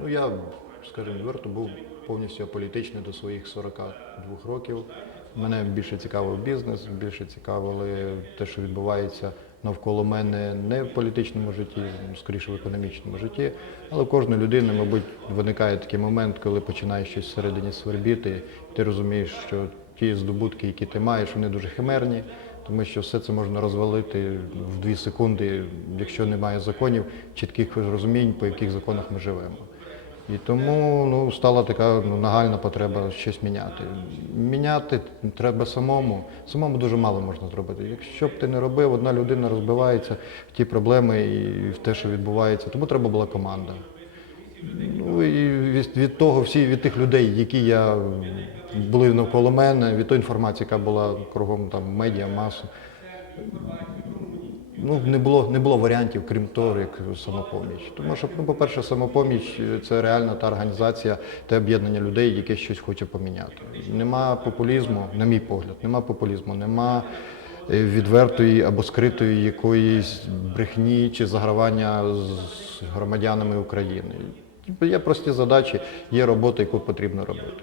Ну, я, скажімо відверто, був повністю аполітичний до своїх 42 років. Мене більше цікавив бізнес, більше цікавили те, що відбувається навколо мене не в політичному житті, скоріше в економічному житті. Але в кожної людини, мабуть, виникає такий момент, коли починаєш щось всередині свербіти, ти розумієш, що ті здобутки, які ти маєш, вони дуже химерні, тому що все це можна розвалити в дві секунди, якщо немає законів, чітких розумінь, по яких законах ми живемо. І тому ну, стала така ну, нагальна потреба щось міняти. Міняти треба самому. Самому дуже мало можна зробити. Якщо б ти не робив, одна людина розбивається в ті проблеми і в те, що відбувається. Тому треба була команда. Ну і від, від того, всі від тих людей, які я були навколо мене, від тої інформації, яка була кругом там медіа, масу. Ну, не було, не було варіантів, крім того, як самопоміч. Тому що, ну, по-перше, самопоміч це реальна та організація, те об'єднання людей, яке щось хоче поміняти. Нема популізму, на мій погляд, нема популізму, нема е, відвертої або скритої якоїсь брехні чи загравання з громадянами України. Є прості задачі, є робота, яку потрібно робити.